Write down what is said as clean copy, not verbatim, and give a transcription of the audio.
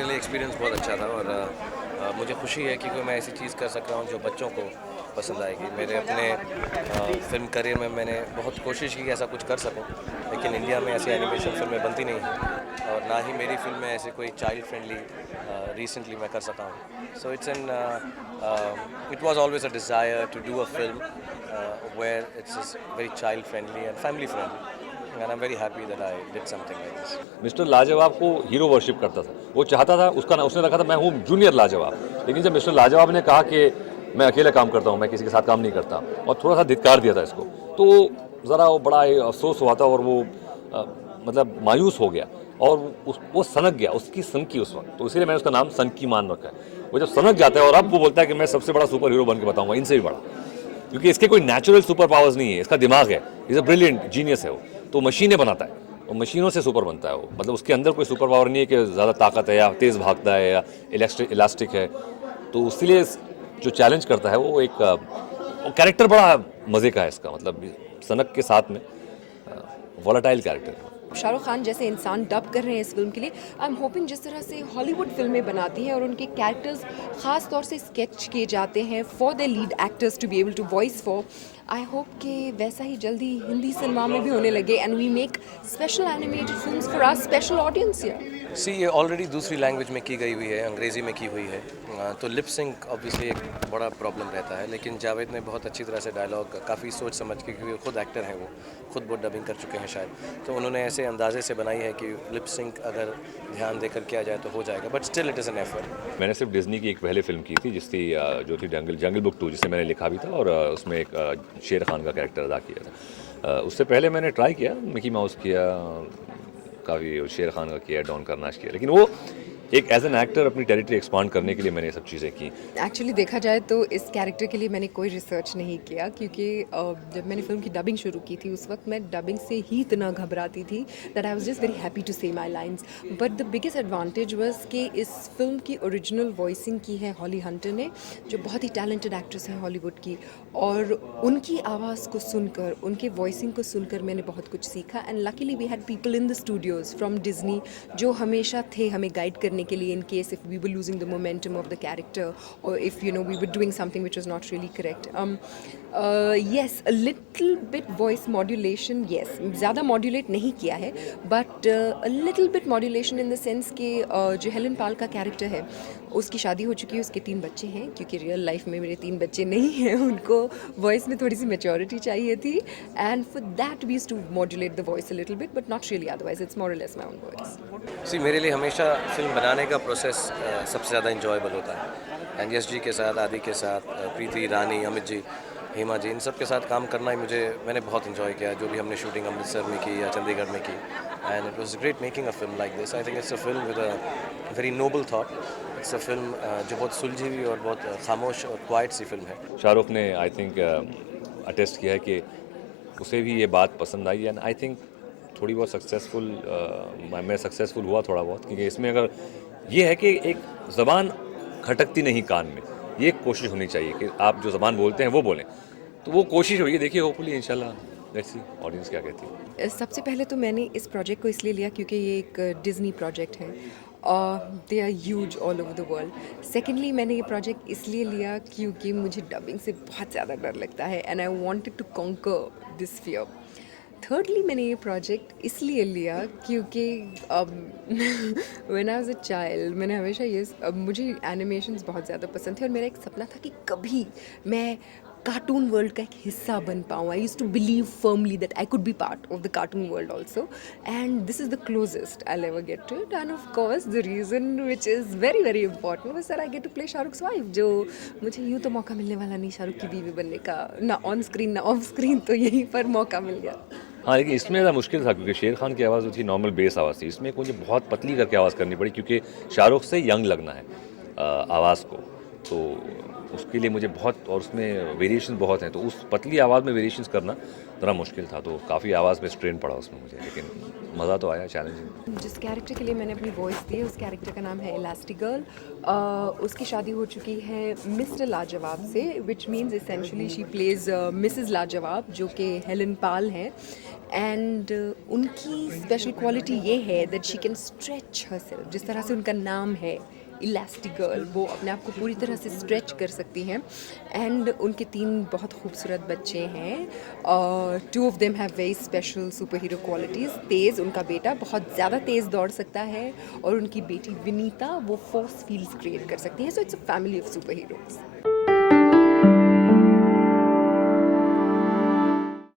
मेरे लिए एक्सपीरियंस बहुत अच्छा था और मुझे खुशी है कि मैं ऐसी चीज़ कर सक रहा हूँ जो बच्चों को पसंद आएगी। मेरे अपने फ़िल्म करियर में मैंने बहुत कोशिश की कि ऐसा कुछ कर सकूं, लेकिन इंडिया में ऐसी एनिमेशन फ़िल्में बनती नहीं हैं और ना ही मेरी फ़िल्म में ऐसे कोई चाइल्ड फ्रेंडली रिसेंटली मैं कर सका हूँ। So it was always a desire to do a film where it's very child friendly and family friendly, and I'm very happy that I did something like this. Mister लाजवाब को hero worship करता था। वो चाहता था, उसका नाम उसने रखा था मैं हूँ जूनियर लाजवाब। लेकिन जब मिस्टर लाजवाब ने कहा कि मैं अकेले काम करता हूँ, मैं किसी के साथ काम नहीं करता, और थोड़ा सा धिक्कार दिया था इसको, तो ज़रा वो बड़ा अफसोस हुआ था और वो मतलब मायूस हो गया और वो सनक गया, उसकी सनकी उस वक्त, तो इसीलिए मैंने उसका नाम सनकी मान रखा है। वो जब सनक जाता है और अब वो बोलता है कि मैं सबसे बड़ा सुपर हीरो बन के बताऊंगा, इनसे भी बड़ा, क्योंकि इसके कोई नेचुरल सुपर पावर्स नहीं है, इसका दिमाग है, इज अ ब्रिलियंट जीनियस है वो, तो मशीनें बनाता है और मशीनों से सुपर बनता है वो, मतलब उसके अंदर कोई सुपर पावर नहीं है कि ज़्यादा ताकत है या तेज़ भागता है या इलास्टिक है, तो इसलिए जो चैलेंज करता है वो एक वो कैरेक्टर बड़ा मज़े का है इसका, मतलब सनक के साथ में वॉलेटाइल कैरेक्टर है। शाहरुख खान जैसे इंसान डब कर रहे हैं इस फिल्म के लिए। आई एम होपिंग जिस तरह से हॉलीवुड फिल्में बनाती हैं और उनके कैरेक्टर्स ख़ास तौर से स्केच किए जाते हैं for the lead actors to be able to voice for, I hope कि वैसा ही जल्दी हिंदी सिनेमा में भी होने लगे and we make special animated films for our special audience here. See ये ऑलरेडी दूसरी लैंग्वेज में की गई हुई है, अंग्रेज़ी में की हुई है, तो लिप सिंक ऑब्वियसली एक बड़ा प्रॉब्लम रहता है, लेकिन जावेद ने बहुत अच्छी तरह से डायलॉग काफ़ी सोच समझ के, क्योंकि खुद एक्टर हैं, वो खुद बहुत डबिंग कर चुके हैं शायद, तो उन्होंने ऐसे अंदाजे से बनाई है कि लिप सिंक अगर ध्यान देकर किया जाए तो हो जाएगा, but still it is an effort. मैंने सिर्फ डिज्नी की एक पहले फिल्म की थी जिसकी जो थी जंगल बुक 2, जिसे मैंने लिखा भी था, और उसमें एक शेर खान का कैरेक्टर अदा किया था। उससे पहले मैंने ट्राई किया, मिकी माउस किया, काफ़ी शेर खान का किया, डॉन करनाश किया, लेकिन वो एक एज एन एक्टर अपनी टेरिटरी एक्सपांड करने के लिए मैंने ये सब चीज़ें की। एक्चुअली देखा जाए तो इस कैरेक्टर के लिए मैंने कोई रिसर्च नहीं किया, क्योंकि जब मैंने फिल्म की डबिंग शुरू की थी उस वक्त मैं डबिंग से ही इतना घबराती थी that I was just very happy to say my lines, but the biggest advantage was कि इस फिल्म की ओरिजिनल वॉइसिंग की है हॉली हंटर ने, जो बहुत ही टैलेंटेड एक्ट्रेस हैं हॉलीवुड की, और उनकी आवाज़ को सुनकर, उनके वॉइसिंग को सुनकर मैंने बहुत कुछ सीखा। And luckily we had people in the studios from Disney जो हमेशा थे हमें गाइड करने के लिए, in case if we were losing the momentum of the character or if we were doing something which was not really correct. Yes, a little bit voice modulation, yes, ज़्यादा modulate नहीं किया है, but a little bit modulation in the sense कि जो Helen पाल का character है उसकी शादी हो चुकी है, उसके 3 बच्चे हैं, क्योंकि रियल लाइफ में मेरे 3 बच्चे नहीं हैं, उनको वॉइस में थोड़ी सी मेच्योरिटी चाहिए थी, and for that we used to modulate the voice a little bit, but not really, otherwise it's more or less my own voice. See मेरे लिए हमेशा फिल्म बनाने का प्रोसेस सबसे ज़्यादा इंजॉयबल होता है, एंड यश जी के साथ, आदि के साथ, प्रीति, रानी, अमित जी, हेमा जी, इन सब के साथ काम करना ही मैंने बहुत इन्जॉय किया, जो भी हमने शूटिंग अमृतसर में की या चंडीगढ़ में की, and it was great making a film like this. I think it's a film with a very noble thought, it's a film जो बहुत सुलझी हुई और बहुत खामोश और क्वाइट सी फिल्म है। शाहरुख ने आई थिंक अटेस्ट किया है कि उसे भी ये बात पसंद आई, एंड आई थिंक थोड़ी बहुत सक्सेसफुल, मैं सक्सेसफुल हुआ थोड़ा बहुत, क्योंकि इसमें अगर ये है कि एक ज़बान खटकती नहीं कान में, ये एक कोशिश होनी चाहिए कि आप जो ज़बान बोलते हैं वो बोलें, तो वो कोशिश हुई है, देखिए होपफुली इंशाल्लाह, लेट्स सी ऑडियंस क्या कहती है। सबसे पहले तो मैंने इस प्रोजेक्ट को इसलिए लिया क्योंकि ये एक डिज़नी प्रोजेक्ट है और they are huge all over the world. Secondly मैंने ये प्रोजेक्ट इसलिए लिया क्योंकि मुझे डबिंग से बहुत ज़्यादा डर लगता है and I wanted to conquer this fear. Thirdly मैंने ये प्रोजेक्ट इसलिए लिया क्योंकि when I was a child मैंने हमेशा मुझे एनिमेशंस बहुत ज़्यादा पसंद थे और मेरा एक सपना था कि कभी मैं कार्टून वर्ल्ड का एक हिस्सा बन पाऊँ। I used to believe firmly that I could be part of the cartoon world also, and this is the closest I ever get to it. And of course the reason which is very very important was that I get to play Shahrukh's wife, जो मुझे यूँ तो मौका मिलने वाला नहीं शाहरुख की बीवी बनने का, ना ऑन स्क्रीन ना ऑफ स्क्रीन, तो यहीं पर मौका मिल गया। हाँ, लेकिन इसमें ज़्यादा मुश्किल था क्योंकि शेर खान की आवाज़ जो थी नॉर्मल बेस आवाज़ थी, इसमें मुझे बहुत पतली करके आवाज़ करनी पड़ी क्योंकि शाहरुख से यंग लगना है आवाज़ को, तो उसके लिए मुझे बहुत, और उसमें वेरिएशन बहुत हैं, तो उस पतली आवाज़ में वेरिएशंस करना ज़रा मुश्किल था, तो काफ़ी आवाज़ में स्ट्रेन पड़ा उसमें मुझे, लेकिन मज़ा तो आया, चैलेंजिंग। जिस कैरेक्टर के लिए मैंने अपनी वॉइस दी है उस कैरेक्टर का नाम है इलास्टिक गर्ल। उसकी शादी हो चुकी है मिस्टर लाजवाब से, which means essentially she plays Mrs लाजवाब, जो कि हेलन पाल हैं। एंड उनकी स्पेशल क्वालिटी ये है that she can stretch herself, जिस तरह से उनका नाम है इलास्टिक गर्ल, वो अपने आप को पूरी तरह से स्ट्रेच कर सकती हैं। एंड उनके 3 बहुत खूबसूरत बच्चे हैं और 2 of them have very special super hero qualities. तेज़, उनका बेटा बहुत ज़्यादा तेज़ दौड़ सकता है और उनकी बेटी विनीता वो फोर्स फील्ड्स क्रिएट कर सकती है। So it's a family of super heroes.